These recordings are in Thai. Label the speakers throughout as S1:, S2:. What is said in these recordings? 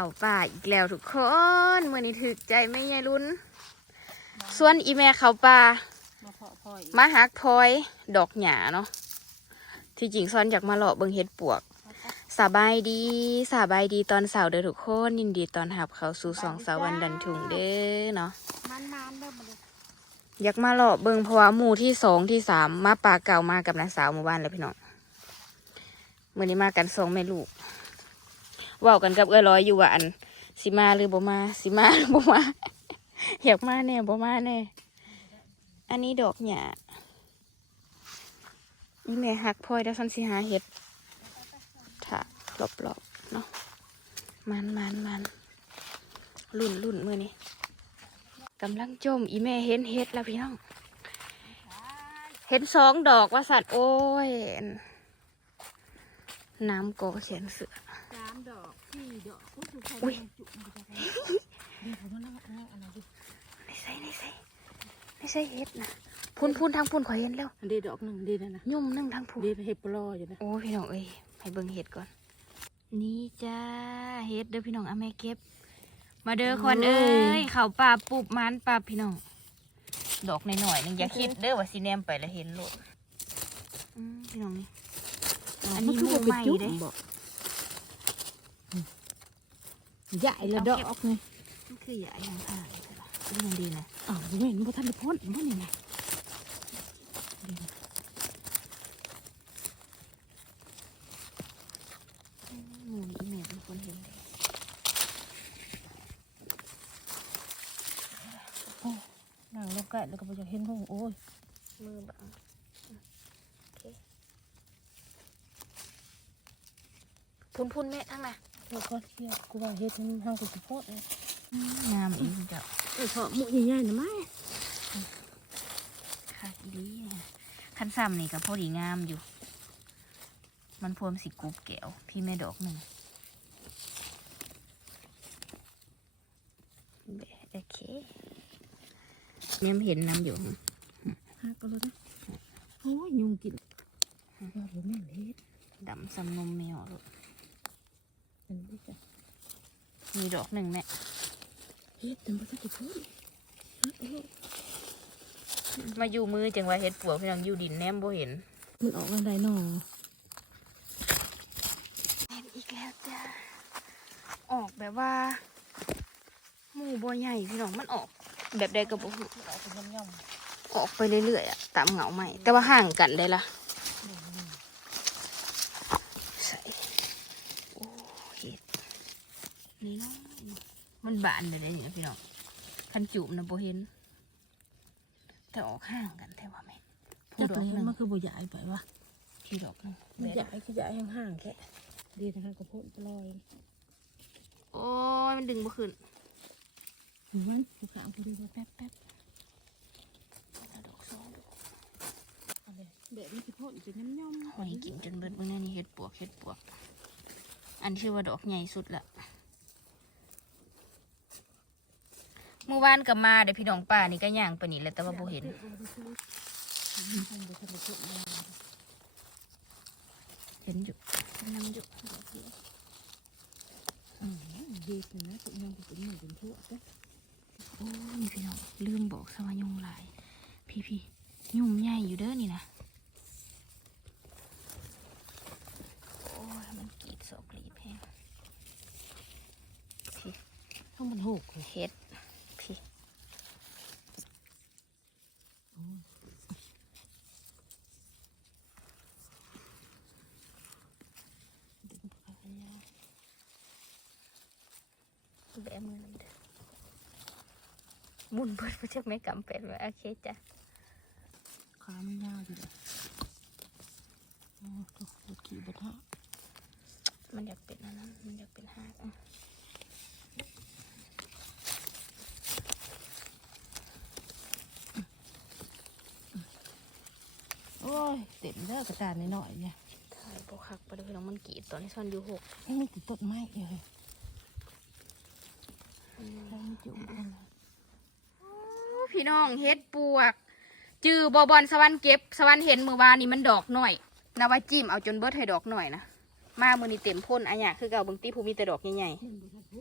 S1: ข่าวป่าอีกแล้วทุกคนมื่อนี้ถึกใจไม่ยายรุนส่วนอีแม่ข่าวป่า
S2: มาเพาะพ่อย
S1: มาหักพลอยดอกหยาเนาะที่จริงซ้อนอยากมาเลาะเบิงเห็ดปวกสบายดีสบายดีตอนเสาร์เด้อทุกคนยินดีตอนหับเขาสู่สองสาววันดันทุงเด้อเนาะ
S2: มันมันๆเด้อมาเลย
S1: อยากมาเลาะเบิงเพราะว่าหมู่ที่สองที่สามมาป่าเก่ามากับน้าสาวหมู่บ้านเลยพี่น้องมื่อนี้มากันสองแม่ลูกเว่ากันกับเอ้อยร้อยอยู่ว่าอันสิมาหรือบ่มาสิมาหรือบ่มาอยากมาแน่บ่มาแน่อันนี้ดอกหญ้าอีแม่หักพลอยแล้วซันสิหาเห็ดถ้ารอบๆเนาะมันมันมันลุ่นลุ่นมือนี้กำลังจมอีแม่เห็นเห็ดแล้วพี่น้อง เห็นสองดอกว่าสัตว์โอ้ยน้ำโกเขียนเสือ
S2: สามดอกสี่ดอกอุ้ยถูกใคร
S1: อุ๊ย
S2: จุ่มอยู่ตรงนี้เดี๋ยวผมว่านั่งนั่งอะไรดิ
S1: ไม่ใช่ไม่ใช่ไม่ใช่เห็ดนะพุ่นพุ่นทางพุ่นขอเห็นแล้ว
S2: อันนี้ดอกหนึ่งดีนะนะ
S1: ยุ่มนึ่งทางพุ่น
S2: ดีเห็ดปลออยู่นะ
S1: โอ้พี่น้องเอ้ยให้เบิ่งเห็ดก่อน นี่จ้าเห็ดเด้อพี่น้องเอาแม่เก็บ มาเด้อคนเอ้ยเขาป่าปุบมันป่าพี่น้องดอกหน่อยๆนึงอย่าคิดเด้อว่าสิแนมไปแล้วเห็นโลดอืมพี่น้องนี่อันนี้
S2: มัคือ
S1: หมู่
S2: เป็น
S1: ใหม่
S2: จุ่ม
S1: เด้
S2: บอก ใหญ่ละดอกไง
S1: มันคืออย่าอย่างอ่านใช่ปะนี่มันดีนะ
S2: อ้าวเว้ยมันบ่ทันได้พ้นมันนี่ไง
S1: หมูอีเมลเป็นคนเห็นเลย
S2: นั่งลงใกล้แล้วก็บ่อยากเห็นห้องโอ้ย
S1: มือบังโอเคพุ่นพุ่นแม่ทั้งน่ะ
S2: แล้วก็เที่ยวกูว่าเฮ็ดมันห้างกูสิโพดเลย
S1: งามอีกจ้า
S2: เออเพาะหมูใหญ่ๆนะไหม
S1: ค่ะอีดีเนี่ยคันซ้ำนี่กับพอดีงามอยู่ มันพวมสิกรุบแก้วพี่แม่ดอกหนึ่งโอเคยังเห็นน้ำอยู่
S2: ฮะก็เลยนะโอ้ยยุงกินว่าบ่แม่เฮ็ด
S1: ดำสำนมแมวลูก มีดอกหนึ่งแม่
S2: เฮ็ดแต่บ่ทันได้พ้นฮะเอ้ย
S1: มาอยู่มือจังว่าเฮ็ดปวกพี่น้องอยู่ดินแนมบ่เห็น
S2: มันออกอันใดหนอ
S1: เห็นอีกแล้วจ้าออกแบบว่าหมู่บ่ใหญ่พี่น้องมันออก แบบใดก็บ่ฮู้
S2: มันออกเป็นย่อม
S1: ออกไปเรื่อยๆอะตามเหงาใหม่แต่ว่าห่างกันได้ละใส่โอ้เห็ด นี่เนาะมันบานเลยได้เนี่ยพี่น้องคันจูบนะบ่เห็น แต่ออกห่างกันแต่ว่าแม่
S2: ๆ
S1: ผู้
S2: จัก
S1: ดอก
S2: เลย
S1: หนึ่ง
S2: มันคือบ่ใหญ่ไปวะ
S1: ที่ดอกหนึ่ง
S2: มันใหญ่คือใหญ่ห่างๆแค่ดีนะคะกระโพดปลอย
S1: โอ้ยมันดึงบ่ขึ้น
S2: เห็นมันกูขามกูดีว่าแป๊บแป๊บ
S1: เอาดอกสองดอก
S2: ๆเอาเลยเด็กมันคือโพดเป็นย่อมๆ
S1: หอยกินจนเบิดเมื่อนี้เห็ดปวกเห็ดปวก อันชื่อว่าดอกใหญ่สุดละ เมื่อวานกับมาเดี๋ยวพี่น้องป้านี่ก็ย่างไปนี่แหละแต่ว่าบ่เห็นเห็นอยู่กำลังอยู่
S2: ดีจังนะตุกยังเป็นหนึ่งเป็นทั่วก็
S1: โอ้ยพี่น้องลืมบอกสวายุงหลาย พี่พี่ยุ่งใหญ่อยู่เด้อนี่นะโอ้ยมันกีดสอกกรีดแพงพี่
S2: ทั้งมันหกเลย
S1: เฮ็ดพี่ แบมือน้ำเด้อบุญ เบิดพระเจ้าไม่กำเป็นว่าโอเคจ้ะ
S2: ขามันยาวอยู่เลยโอ้ตกรถขี่บนท่า
S1: มันอยากเป็นอันนั้นมันอยากเป็นหากอะ
S2: โอ้ยเต็มเด้อกระจานนิดหน่อยเนี่ย
S1: ถ่ายโบคักไปเลยน้องมันกรีดตอนที่ซ่อนอยู่หก
S2: ให้มันติดต้นไม้เลยให้มันจุ่มกัน
S1: โอ้ พี่น้องเฮ็ดปวก จือบอบอลสวรรค์เก็บสวรรค์เห็นมือวานนี่มันดอกหน่อยนว่าจิ้มเอาจนเบิดให้ดอกหน่อยนะมามือนี่เต็มพ่นอันเนี้ยคือเก่าเบางตีผู้มีแต่ดอกใหญ่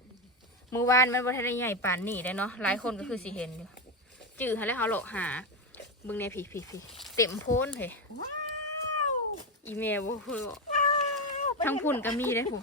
S1: ๆมือวานมันบ่ทันได้ใหญ่ปานนี่ได้เนาะหลายคนก็คือสิเห็นอยู่จื้อหาแล้วเขาเลาะหาเบิ่งเนี่ยพี่พี่พี่เต็มโพ่นเลยอีเมลบ่ฮู้ทั้งพุ่นก็มีได้ผู้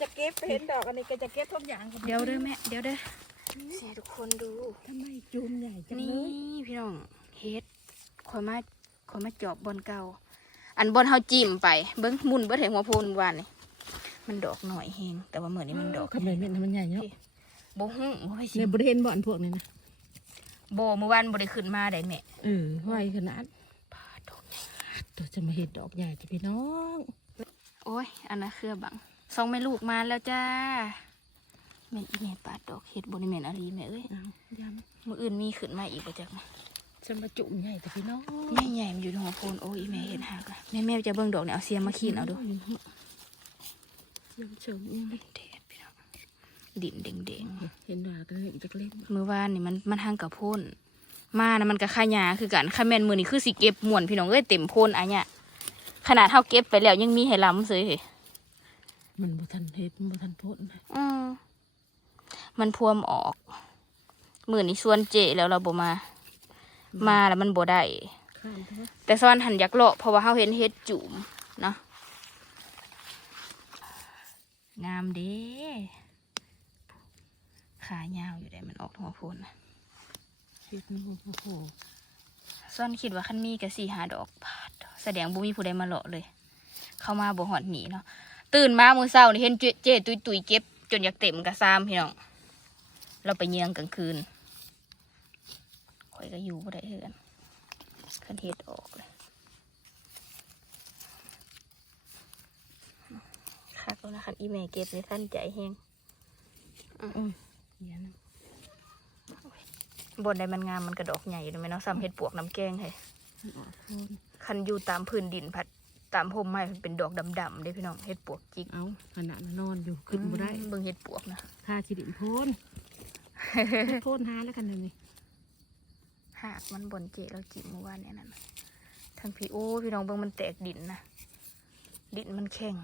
S2: จะเก็บเห็นดอกอันนี้ก็จะเก็บทุกอย่าง
S1: เดี๋ยวเด้อแม่เดี๋ยวเด้อ เสียทุกคนดู
S2: ทำไมจูมใหญ่จัง
S1: นี่
S2: เลย
S1: พี่น้องเฮ็ดคอยมาคอยมาจอบบอนเก่า อันบอนเฮาจิ้มไปเบิ้งหมุนเบิ้งเห็นหัวโพนวานนี่มันดอกหน่อยเฮงแต่ว่าเหมือนนี้มันดอก
S2: ทำไมเม็ดมันใหญ่เนาะ
S1: โบหุ้งบ่ให้สิ
S2: ในบริเวณบ่อนพวกนี้นะ
S1: โบเมื่อวานบ่ได้ขึ้นมาได้แม่
S2: เออไวขนาด
S1: ปาดอก
S2: ตัวจะมาเห็ดดอกใหญ่ที่พี่น้อง
S1: โอ้ยอันนั้นเครือบังสองแม่ลูกมาแล้วจ้า แม่นอีแม่ปาดดอกเฮ็ดบ่ได้แม่นอะไรแม่เอ้ย
S2: เอาย
S1: มื้ออื่นมีขึ้นมาอีกบ่จักนะำ
S2: ฉันมาจุ่มใหญ่แต่พี่น้อง
S1: แม่ใหญ่มันอยู่ในหัวโพนโอ้ยอีแม่เห็นหักละแม่แม่จะเบิ่งดอกเนี่ยเอาเสียมมาขีดเอาดู
S2: เยี่ยมเฉิงยัง
S1: เด็ดพี่น้องดินเด้งเด้งๆ
S2: เห็นดอกก็เห็นจักเล่น
S1: มือวานนี่มันมันทางกับพ่นมานะมันกับขายาคือกันขแมนมือนี่คือสิเก็บม่วนพี่น้องเอ้ยเต็มพ่นอันเนี้ยขนาดเท่าเก็บไปแล้วยังมีให้ล้ำเลย
S2: มันบ่ทันเห็ดมันบ่ทันพ้นนะ
S1: อื มมันพวมออกมือนี่ชวนเจแล้วเราบ่มา มาแล้วมันบ่ได้
S2: ข้ามเถอะ
S1: แต่ซ้อนหันอยากเลาะเพราะว่าเขาเห็นเฮ็ดจุ่มเนาะงามเด้ขายาวอยู่ได้มันออกหัวโพ่นนะ
S2: เห็ดมันโอ้โห
S1: ซ่อนคิดว่าคันมีกะสี่หาดอกพาดแสดงบ่มีผู้ใดมาเลาะเลย เข้ามาบ่หอดหนีเนาะตื่นมามื้อเช้านี่เห็นเจ๊เจ๊ตุยตุยๆเก็บ จนอยากเต็มกระซามพี่น้อง เราไปเยืองกลางคืนข่อยก็อยู่บ่ได้เฮือนคันเฮ็ดออกเลยคักแล้วนะคันอีแม่เก็บนี่ท่านใจแฮง
S2: โอ้ยเหี้ยนะ
S1: บนใดมันงามมันกระดอกใหญ่อยู่เด้อแม่เนาะซ้ำเฮ็ดปวกน้ำแกงให้
S2: มันออกโคน
S1: คันอยู่ตามพื้นดินพัดตามพมไม้มันเป็นดอกดำๆเด้พี่น้องเฮ็ดปวกจิก
S2: เอาขนาดนั้นนอนอยู่ขึ้นบ่ได้
S1: เบิ่งเฮ็ดปวกนะ
S2: ทาขีดินโพน โพนหาแล้วกันเลยนี่
S1: หากมันบนเจเราจิบเมื่อวานเนี่ยนั่นน่ะทางพี่โอ้พี่น้องเบิ่งมันแตกดินนะดินมันแข็ง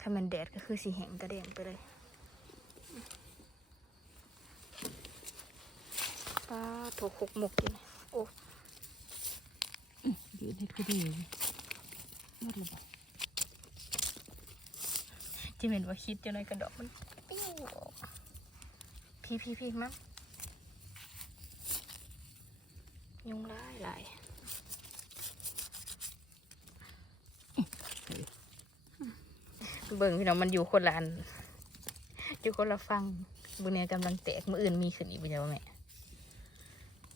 S1: ถ้ามันแดดก็คือสีแห้งกระเด้งไปเลยป้าโถกหกหมกอยู่นะโอ้
S2: ยืนเห็ดก็ดีหมดแล้วบ่
S1: จิเห็นว่าคิดจะในอยกระดอกมันปิ้วออก พี่พี่พี่มั้งยุงหลายหลายเบิ่งพี่น้องมันอยู่คนละอันอยู่คนละฟังบุญเนี่ยกำลังแตกมืออื่นมีขึ้นอีกบ่เดี๋ยวแม่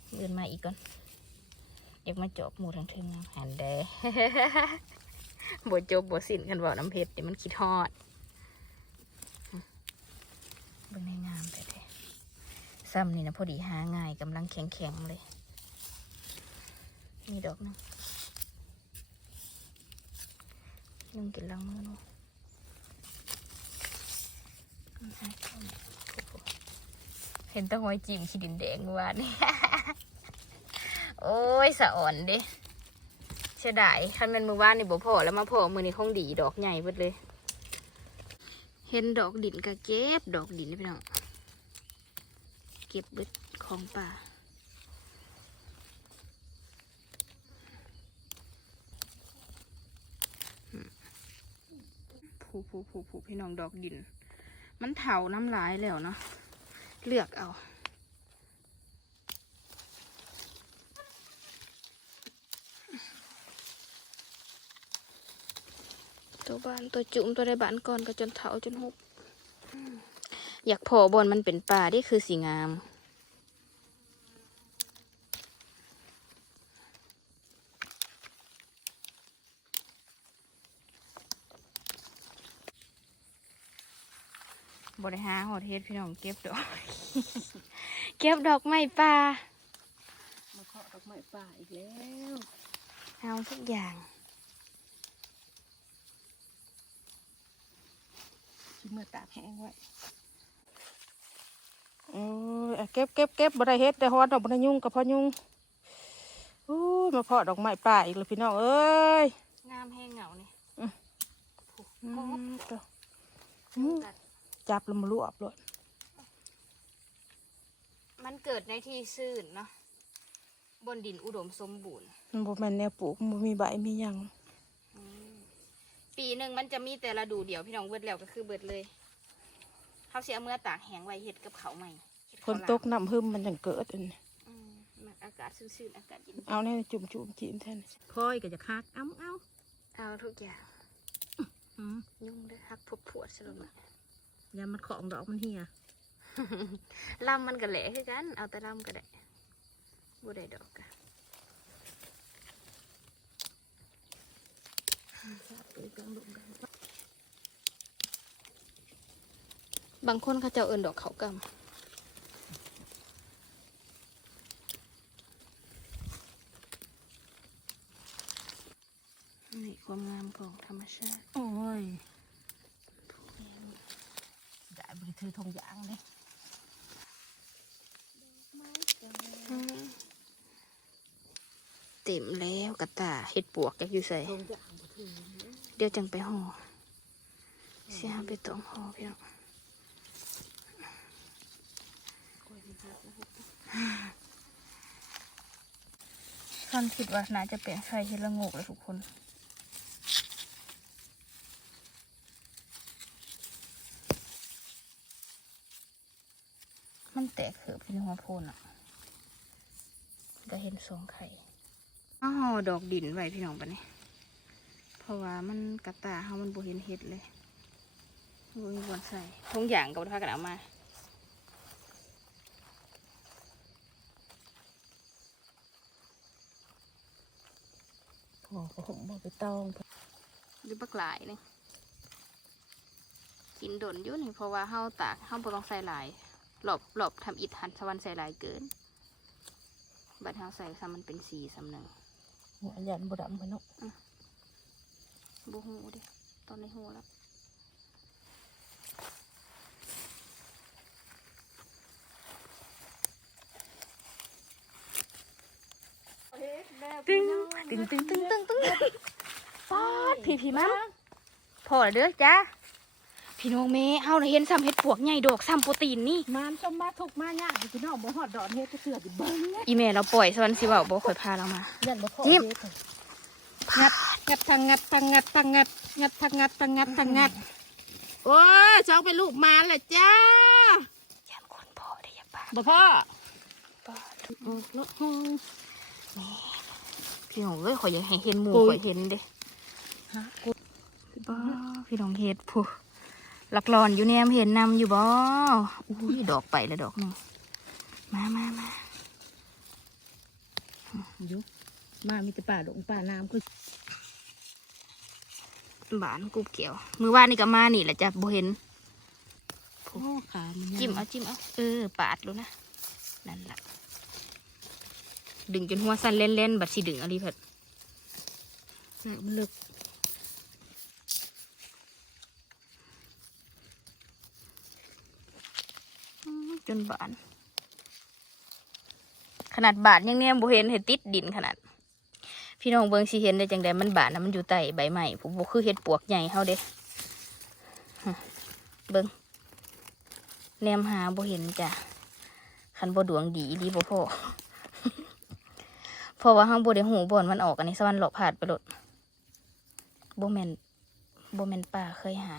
S1: มื้ออื่นมาอีกก่อนอยากมาจบหมูทั้งทึงหันแดบจบบสิ้นกันบอกน้ำเพชรเดี๋ยวมันคิดฮอดเบิ่งในงามแต่ ซ้ำนี่นะพอดีหาง่ายกำลังแข็งแข็งๆเลย มีดอกหนึงนึ่งกินลังมือเนาะเห็นแตะหอยจิ้มขี้ดินแดงเมื่อวานนี่โอ้ยสะอ่อนดิเสียดายคันแมันมือวานนี่บ่พอแล้วมาพอมือนี่คงดีดอกใหญ่เบิดเลย เห็นดอกดินก็เก็บดอกดินนี่พี่น้อง ก็บเบิดของป่าอืมผูผูผูผูพี่น้องดอกดิน มันเถาน้ำลายแล้วเนาะ เลือกเอาตัวบานตัวจุ่มตัวได้บานก่อนก็จนเถาจนหุบอืมอยากพอบอนมันเป็นป่านี่คือสีงาม บริหารหอดเฮ็ดพี่น้องเก็บดอก เก็บดอกไม้ป่า
S2: มาเคาะดอกไม้ป่าอีกแล้ว
S1: เอาทุกอย่าง
S2: ชิเมื่อตากแห้งไว้เออเอาเก็บเก็บเก็บบ่ได้เฮ็ดได้ฮอดดอกบ่ได้ยุ่งกับพ่อยุ่งอู้ยมาเพาะดอกไม้ป่าอีกแล้วพี่น้องเอ้ย
S1: งามแห้งเหงานี่
S2: อืมตัวอืม จับแล้วมาลวบเลย
S1: มันเกิดในที่ซื่นเนาะบนดินอุดมสมบูรณ์
S2: มันบ่แม่นแนวปลูกมันบ่มีใบมีหยัง
S1: ปีหนึ่งมันจะมีแต่ละดูเดียวพี่น้องเบิดแล้วก็คือเบิดเลยเขาเสียเมื่อตากแห้งไว้เห็ดกับเขาวใหม่เฮ็ด
S2: ฝ
S1: ข้าวนหลาม
S2: ตกน้ำหึมมันจังเกิดอันนี้
S1: อืมมันอากาศซื่นๆอากาศเย็น
S2: เอาแน่จุ่มจุ่มๆจีนแทนค่อยก็จะคักเอ้าเอ้า
S1: เอาทุกอย่าง
S2: อืม
S1: ยุ่งเด้อฮักพวกผวดสรุป
S2: อ ย่ามันของดอกมันเหี่ย
S1: ลำมันก็แหละคือกัน เอาแต่ลำก็ได้บ่ได้ดอกกะบางคนเขาเจะเอินดอกเขากำนี่ความงามของธรรมชาติ
S2: โอ้ยได้บ ริถือทงยางเลย
S1: เต็มแล้วกระตาเห็ดปวกอยากอยู่ใส่
S2: ทงยางบ่ถือ
S1: เดี๋ยวจังไปห่อเสียไปตองห่อพี่น้องท่านคิดว่าน่าจะเป็นไฟเฮดละโงกเลยทุกคน มันแตกเขือบที่หัวโพนอะก็เห็นสองไข่อ้าวดอกดินไว้พี่น้องปะเนี่ยเพราะว่ามันกระตาเฮามันบ่เห็นเห็ดเลยบ่มีบอนใส่ทงอย่างกับพากันเอามา
S2: พอก็ผมบ่ไปตอง
S1: หรือบักหลายเลยกินดนอยู่นี่เพราะว่าเฮาตากเฮาบ่ต้องใส่หลาย หลบหลบทำอิฐหันสวรรค์ใส่หลายเกิน บัดเฮาใส่ซะมันเป็นสีสำเนึง
S2: หัวยันบ่ดำไปเนาะ
S1: บ่ฮู้เดิตอนนี้ฮู้แล้วตึงตึงตึงตึงตึงตึงฟาดพี่พี่มั้งพอแล้วเด้อจ้า พี่น้องเมย์เฮาน่ะเห็นซ้ำเห็ดปวกใหญ่ดอกซ้ำโปรตีนนี่
S2: มันสมมาทุกมายากพี่น้องบ่ฮอดดอกเฮ็ดก็เสือสิเบิ่งเนี่ย
S1: อีเมลเราปล่อยสวรรค์สิเว่าบ่ค่อยพาเรามา
S2: ยันบ่พอ
S1: จิ้ม
S2: เฮ็ดงัดงัดทางงัดทางงัดทางงัดงัดทางงัดทางงัดทางงัดโอ้ยสองเป็นลูกหมาแหละจ้า
S1: ยามคนพ่อได้อยังปา
S2: บ่พ่อ
S1: ปาด
S2: โอ้เนาะอืม
S1: พี่น้องเอ้ยขอยอยากให้เห็นหมู่
S2: ปุ้ย
S1: ขอยเห็นเด้
S2: ฮะ
S1: บ้าพี่น้องเห็ดผู้ หลักหลอนอยู่แนมเห็นนำอยู่บ่อุ้ยดอกไปแล้วดอกหนึงมามามา
S2: อยู่มามีแต่ป่าดงป่าน้ำคือ
S1: บานกูเกี่ยว มือว่านนี่ก็มานี่แหละจ้ะบ่เห็น
S2: โอ้ขามัน
S1: จิ้มเอาจิ้มเอาเออปาดแล้วนะนั่นล่ะดึงจนหัวสั้นเล่นๆบัดสิดึงอะไรเพิ่น
S2: น่ะมันเลิก
S1: จนบาน ขนาดบาดยังเนี่ยบ่เห็นเห็นติดดินขนาด พี่น้องเบิงสิเห็นได้จังใดมันบาดนะมันอยู่ใต้ใบไม้ผมบ่คือเห็ดปวกใหญ่เฮาเด้เบิงแนมหาบ่เห็นจ้ะคันบ่ดวงดีดีบ่พอเพราะว่าเฮาบ่ได้หูบ่นมันออกอันนี้สวรรค์หลอกผาดไปโลดบ่แมนบ่แมนป้าเคยหา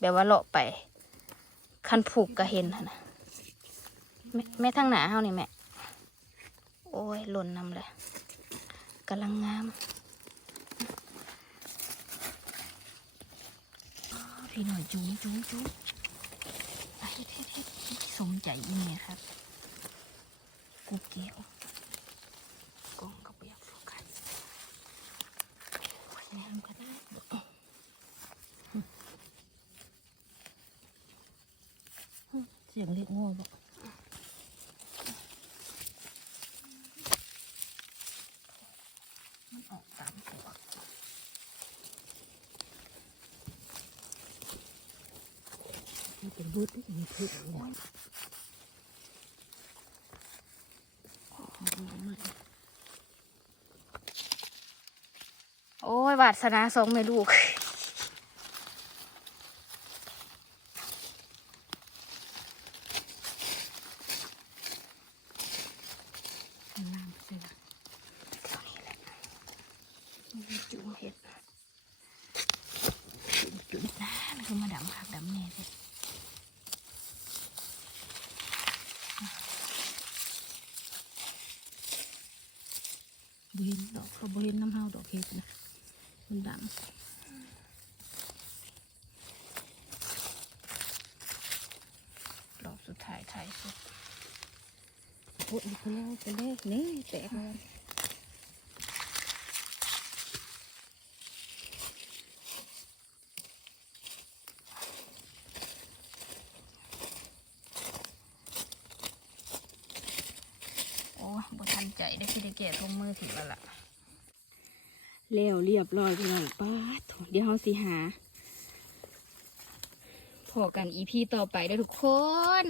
S1: แบบว่าเลาะไป คันผูกก็เห็นนะแม่แม่ทางหนาเฮานี่แม่ โอ้ยหล่นนำเลยกำลังงาม พี่หน่อยจุ้งจุ้งจุ้งเฮ็ดเฮ็ดเฮ็ดเฮ็ดสมใจอีเมียครับ กูเกี่ยว บด
S2: อีกทีหมด
S1: โอ้ยบาดสนาสองไม่ลูกจุ่มเห็ดจุ่มน้ามันก็มาดำผักดำแน่เลย
S2: น้ำเฮาดอกนะมันด
S1: รอบสุดท้ายท้ายสุด
S2: โอ้ยไปแล้วไปเล้วนี่แตกเลย
S1: โอ้ยบ่ทันใจได้ที่ได้แก่ทงมือถึงแล้วล่ะ
S2: แล้วเรี ยบร้อยพี่น้องป้าเดี๋ยวเราสิหา
S1: พอกันอีพีต่อไปได้ทุกคน